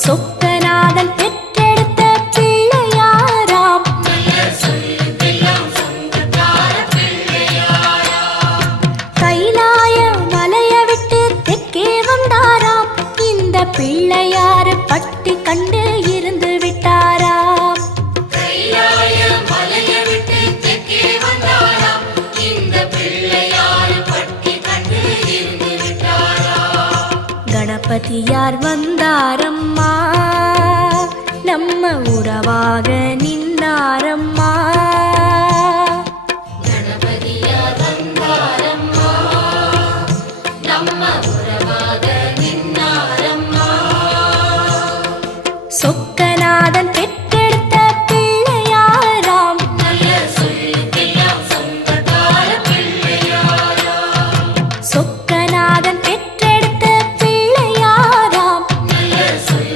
சொக்கநாதன் பெற்றெடுத்த பிள்ளையாராம். கைலாய மலைய விட்டு தெற்கே வந்தாராம். இந்த பிள்ளையாரு பட்டி கண்டு இருந்து விட்டாராம். கணபதியார் வந்தாரம்மா, நம்ம உறவாக நின்னாரம்மா. கணபதியார் வந்தாரம்மா, நம்ம உறவாக நின்னாரம்மா. சொக்க